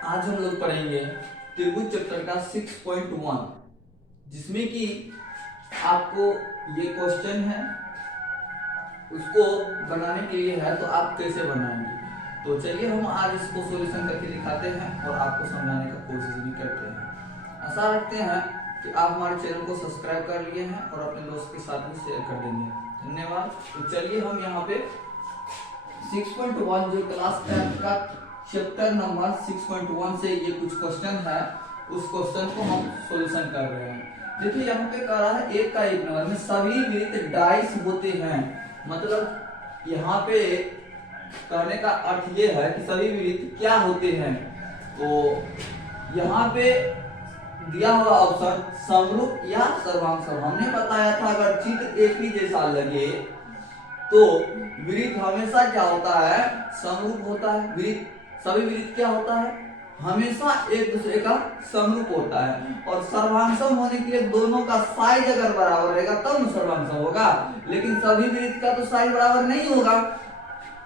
आज हम लोग पढ़ेंगे त्रिभुज चैप्टर का 6.1, जिसमें कि आपको ये क्वेश्चन है, उसको बनाने के लिए है तो आप कैसे बनाएंगे। तो चलिए हम आज इसको सॉल्यूशन करके दिखाते हैं और आपको समझाने का कोशिश भी करते हैं। आशा रखते हैं कि आप हमारे चैनल को सब्सक्राइब कर लिए हैं और अपने दोस्त के साथ भी शेयर कर देंगे। धन्यवाद। तो चलिए हम यहाँ पे 6.1 जो क्लास 10 का चैप्टर नंबर 6.1 से ये कुछ क्वेश्चन है, उस क्वेश्चन को हम सॉल्यूशन कर रहे हैं। देखिए यहाँ पे कह रहा है एक का एक नंबर में सभी वृत्त डाइस होते हैं। मतलब यहाँ पे कहने का अर्थ ये है कि सभी वृत्त क्या होते हैं। तो यहाँ पे दिया हुआ ऑप्शन समरूप या सर्वांग। हमने बताया था अगर चित्र एक ही जैसा लगे तो वृत्त हमेशा क्या होता है, समरूप होता है। वृत्त सभी वृत्त क्या होता है, हमेशा एक दूसरे का समरूप होता है। और सर्वांगसम होने के लिए दोनों का साइज अगर बराबर रहेगा तब न सर्वांगसम होगा, लेकिन सभी वृत्त का तो साइज बराबर नहीं होगा।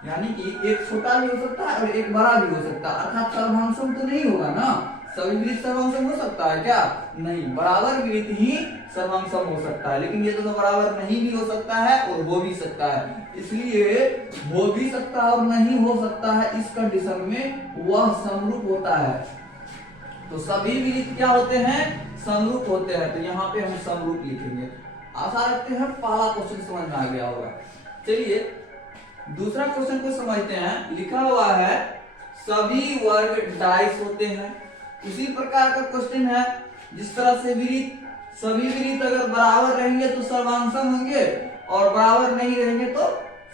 यानी कि एक छोटा भी हो सकता है और एक बड़ा भी हो सकता है, अर्थात सर्वांगसम तो नहीं होगा ना। सभी वृत्त सर्वांगसम हो सकता है क्या? नहीं, बराबर वृत्त ही सर्वांगसम हो सकता है, लेकिन ये दोनों बराबर नहीं भी हो सकता है और हो भी सकता है। इसलिए हो भी सकता है और नहीं हो सकता है, इस कंडीशन में वह समरूप होता है। तो सभी वृत्त क्या होते हैं, समरूप होते हैं। तो यहाँ पे हम समरूप लिखेंगे। आशा रखते हैं पहला क्वेश्चन समझ में आ गया होगा। चलिए दूसरा क्वेश्चन को समझते हैं। लिखा हुआ है सभी वर्ग डाइस होते हैं। इसी प्रकार का क्वेश्चन है, जिस तरह से वृत्त सभी वृत्त अगर बराबर रहेंगे तो सर्वांगसम होंगे और बराबर नहीं रहेंगे तो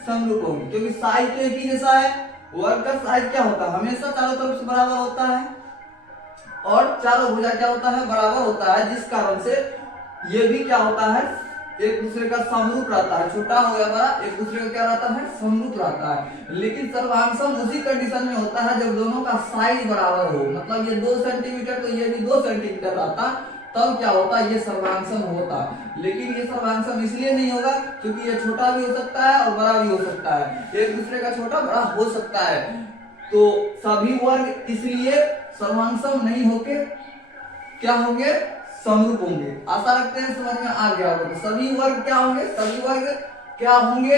समरूप होंगे, क्योंकि साइज तो एक ही जैसा है। वर्ग का साइज क्या होता है, हमेशा चारों तरफ से बराबर होता है और चारों भुजा क्या होता है, बराबर होता है, जिस कारण से ये भी क्या होता है, एक दूसरे का समरूप रहता है। छोटा हो या बड़ा एक दूसरे का क्या रहता है, समरूप रहता है। लेकिन सर्वांगसम उसी कंडीशन में होता है जब दोनों का साइज बराबर हो। मतलब ये 2 सेंटीमीटर तो ये भी 2 सेंटीमीटर रहता, तब क्या होता, ये सर्वांगसम होता। लेकिन ये सर्वांगसम इसलिए नहीं होगा क्योंकि ये छोटा भी हो सकता है और बड़ा भी हो सकता है, एक दूसरे का छोटा बड़ा हो सकता है। तो सभी वर्ग इसलिए सर्वांगसम नहीं होके क्या होंगे, समरूप होंगे। आशा रखते हैं समझ में आ गया होगा। तो सभी वर्ग क्या होंगे, सभी वर्ग क्या होंगे,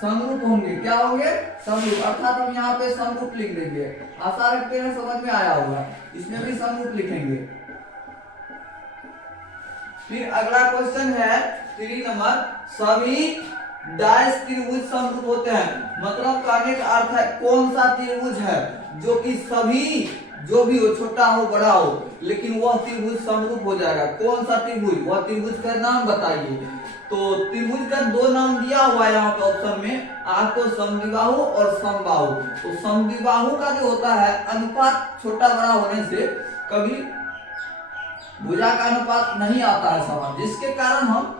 समरूप होंगे। क्या होंगे, समरूप। अर्थात हम यहाँ पे समरूप लिख देंगे। आशा रखते हैं समझ में आया होगा। इसमें भी समरूप लिखेंगे। फिर अगला क्वेश्चन है 3 नंबर, सभी डाइस त्रिभुज समरूप होते हैं। मतलब कहने का अर्थ है कौन सा त्रिभुज है जो कि सभी, जो भी हो, छोटा हो बड़ा हो, लेकिन वह त्रिभुज समरूप हो जाएगा। कौन सा त्रिभुज, वह त्रिभुज का नाम बताइए। तो त्रिभुज का 2 नाम दिया हुआ है यहाँ पे ऑप्शन में, आप तो समद्विबाहु और समबाहु। तो समद्विबाहु का जो होता है अनुपात छोटा बड़ा होने से कभी भुजा का अनुपात नहीं आता है समान, जिसके कारण हम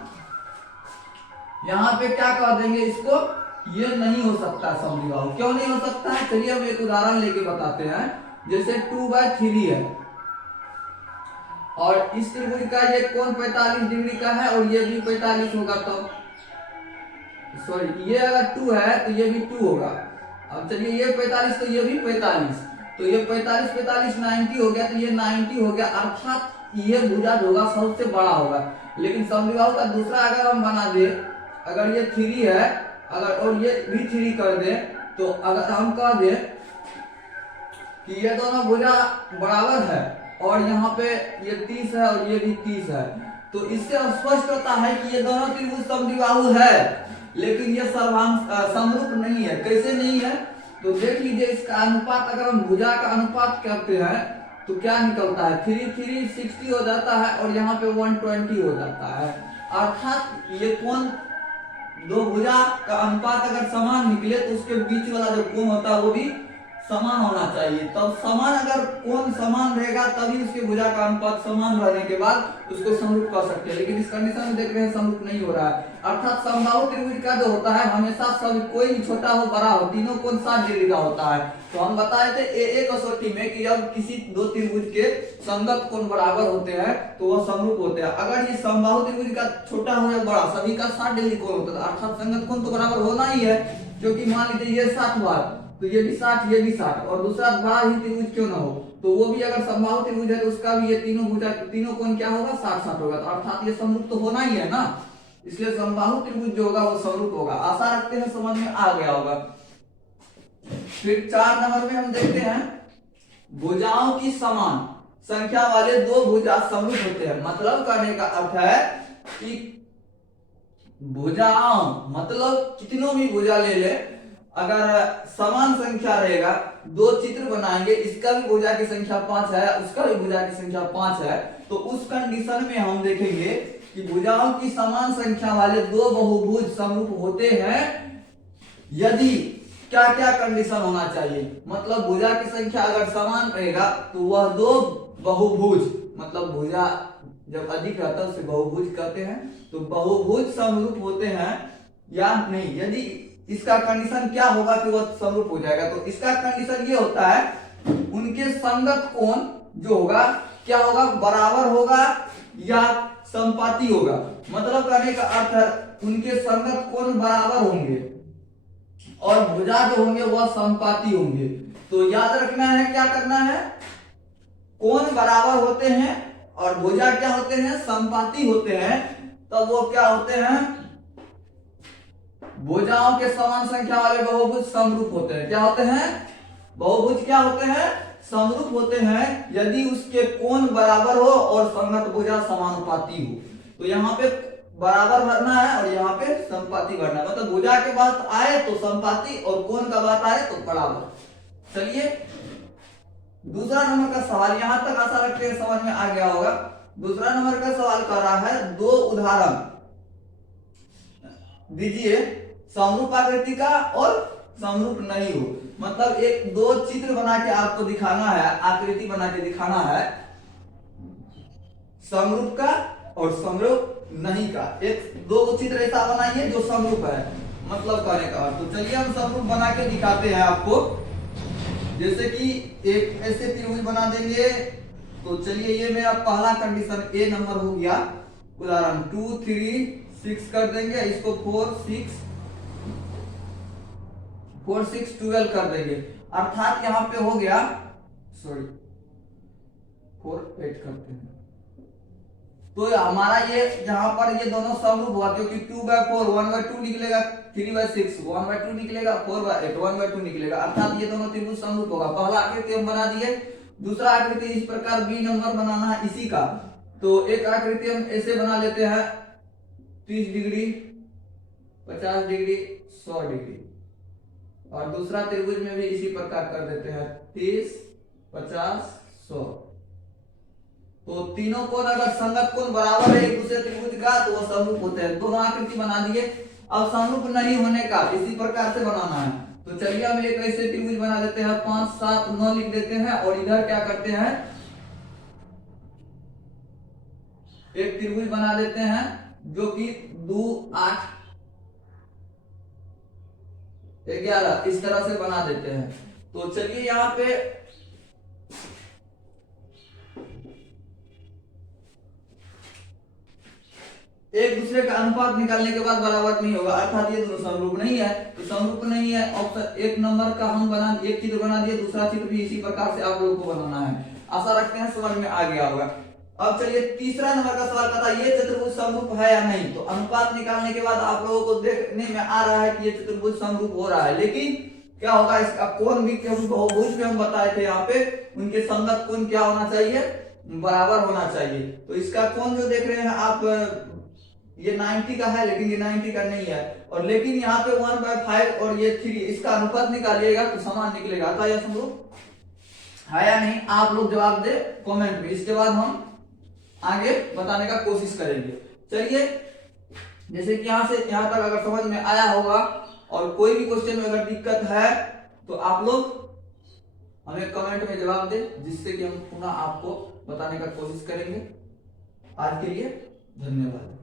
यहाँ पे क्या कह देंगे इसको, ये नहीं हो सकता समद्विबाहु। क्यों नहीं हो सकता है, चलिए हम एक उदाहरण लेके बताते हैं। जैसे 2/3 है और इस त्रिभुज का ये कोण 45 डिग्री का है और ये भी 45 होगा, तो सॉरी ये अगर 2 है तो ये भी 2 होगा। अब चलिए ये 45 तो ये भी 45, तो ये 45 45 90 हो गया, तो ये 90 हो गया। अर्थात ये भुजा जो होगा सबसे बड़ा होगा। लेकिन समद्विबाहु का दूसरा अगर हम बना दे, अगर ये 3 है अगर और ये भी 3 कर दे, तो अगर हम कह दे कि ये दोनों भुजा बराबर है और यहाँ पे ये 30 है और ये भी 30 है, तो इससे स्पष्ट होता है कि ये दोनों त्रिभुज समद्विबाहु है, लेकिन ये समरूप नहीं है। कैसे नहीं है, तो देख लीजिए इसका अनुपात, अगर हम भुजा का अनुपात करते हैं तो क्या निकलता है, 3 3 60 हो जाता है और यहाँ पे 120 हो जाता है। अर्थात ये कोण, दो भुजा का अनुपात अगर समान निकले तो उसके बीच वाला जो कोण होता है वो भी समान होना चाहिए। तब समान, अगर कोण समान रहेगा तभी उसके भुजा का अनुपात समान रहने के बाद उसको समरूप कर सकते हैं। लेकिन इस कंडीशन में देख रहे हैं समरूप नहीं हो रहा है। अर्थात समबाहु त्रिभुज का जो होता है हमेशा सब, कोई भी छोटा हो बड़ा हो, तीनों कोण 60 डिग्री का होता है। तो हम बताए थे एक कसौटी में कि जब किसी दो त्रिभुज के संगत कोण बराबर होते हैं तो वह समरूप होते हैं। अगर ये समबाहु त्रिभुज का छोटा हो या बड़ा, सभी का 60 डिग्री कोण होता है, अर्थात संगत कोण तो बराबर होना ही है। क्योंकि मान लीजिए ये 60 हुआ तो ये भी 60, ये भी 60, और दूसरा बड़ा ही त्रिभुज क्यों ना हो, तो वो भी अगर समबाहु त्रिभुज है तो उसका भी ये तीनों भुजा, तीनों कोण क्या होगा, 60-60 होगा, तो अर्थात ये समरूप तो होना ही है ना, इसलिए समबाहु त्रिभुज जो होगा वो समरूप होगा। आशा रखते हैं समझ में आ गया होगा। फिर 4 नंबर में हम देखते हैं भुजाओं की समान संख्या वाले दो भुजा समरूप होते हैं। मतलब कहने का अर्थ है कि भुजाओं मतलब कितनों भी भुजा ले ले, अगर समान संख्या रहेगा, दो चित्र बनाएंगे, इसका भी भुजा की संख्या 5 है, उसका भी भुजा की संख्या 5 है, तो उस कंडीशन में हम देखेंगे कि भुजाओं की समान संख्या वाले दो बहुभुज समरूप होते हैं यदि क्या क्या कंडीशन होना चाहिए। मतलब भुजा की संख्या अगर समान रहेगा तो वह दो बहुभुज, मतलब भुजा जब अधिक रहता है उसे बहुभुज कहते हैं, तो बहुभुज समरूप होते हैं या नहीं। यदि इसका कंडीशन क्या होगा कि वह समरूप हो जाएगा, तो इसका कंडीशन ये होता है उनके संगत कोण जो होगा क्या होगा, बराबर होगा या समपाती होगा। मतलब कहने का अर्थ है उनके संगत कोण बराबर होंगे और भुजा जो होंगे वह समपाती होंगे। तो याद रखना है, क्या करना है, कोण बराबर होते हैं और भुजा क्या होते हैं, समपाती होते हैं, तब वो क्या होते हैं, भुजाओं के समान संख्या वाले बहुभुज समरूप होते हैं। क्या होते हैं, बहुभुज क्या होते हैं, समरूप होते हैं यदि उसके कोण बराबर हो और संगत भुजा समानुपाती हो। तो यहाँ पे बराबर भरना है और यहाँ पे समपाती भरना है, मतलब भुजा के बात आए तो समपाती और कोण का बात आए तो बराबर। चलिए दूसरा नंबर का सवाल, यहां तक आशा रखते हैं समझ में आ गया होगा। दूसरा नंबर का सवाल कर रहा है, दो उदाहरण दीजिए समरूप आकृति का और समरूप नहीं हो। मतलब एक दो चित्र बना के आपको दिखाना है, आकृति बना के दिखाना है समरूप का और समरूप नहीं का। एक दो चित्र ऐसा बनाइए जो समरूप है, मतलब कहने का। तो चलिए हम समरूप बना के दिखाते हैं आपको। जैसे कि एक ऐसे त्रिभुज बना देंगे, तो चलिए ये मेरा पहला कंडीशन ए नंबर हो गया। उदाहरण 2 3 6 कर देंगे, इसको 4 6 12 कर देंगे, अर्थात यहाँ पे हो गया, सॉरी 4 8 करते हैं। तो हमारा ये जहां पर ये दोनों समरूप हुआ, क्योंकि 2/4 1/2 निकलेगा, 3/6 1/2 निकलेगा, 4/8 1/2 निकलेगा, अर्थात ये दोनों त्रिभुज समरूप होगा। पहला आकृति हम बना दिए। दूसरा आकृति इस प्रकार बी नंबर बनाना है इसी का। तो एक आकृति हम ऐसे बना लेते हैं 30 डिग्री 50 डिग्री 100 डिग्री, और दूसरा त्रिभुज में भी इसी प्रकार कर देते हैं 30 50 100। तो तीनों कोण अगर संगत कोण बराबर है एक दूसरे त्रिभुज का तो वो समरूप होते हैं। दोनों आकृति बना दिए। अब समरूप नहीं होने का इसी प्रकार से बनाना है। तो चलिए हम एक ऐसे त्रिभुज बना देते हैं, 5 7 9 लिख देते हैं, और इधर क्या करते हैं, एक त्रिभुज बना देते हैं जो कि 2 8 11 इस तरह से बना देते हैं। तो चलिए यहाँ पे एक दूसरे का अनुपात निकालने के बाद बराबर नहीं होगा, अर्थात ये दोनों समरूप नहीं है। तो समरूप नहीं है, ऑप्शन एक नंबर का हम बना एक चित्र बना दिए, दूसरा चित्र भी इसी प्रकार से आप लोगों को बनाना है। आशा रखते हैं समझ में आ गया होगा। अब चलिए तीसरा नंबर का सवाल कहता है ये चतुर्भुज समरूप है या नहीं। तो अनुपात निकालने के बाद आप लोगों को देखने में आ रहा है कि ये चतुर्भुज समरूप हो रहा है, लेकिन क्या होगा, इसका कोण भी बहुभुज में हम बताए थे, यहाँ पे उनके संगत कोण क्या होना चाहिए, बराबर होना चाहिए। तो इसका कोण जो देख रहे हैं आप, ये 90 का है, लेकिन ये 90 का नहीं है, और लेकिन यहाँ पे 1/5 और ये 3, इसका अनुपात निकालिएगा तो समान निकलेगा। अतः यह समरूप है या नहीं, आप लोग जवाब दे कमेंट में। इसके बाद हम आगे बताने का कोशिश करेंगे। चलिए जैसे कि यहाँ से यहाँ तक अगर समझ में आया होगा, और कोई भी क्वेश्चन में अगर दिक्कत है तो आप लोग हमें कमेंट में जवाब दे, जिससे कि हम पुनः आपको बताने का कोशिश करेंगे। आज के लिए धन्यवाद।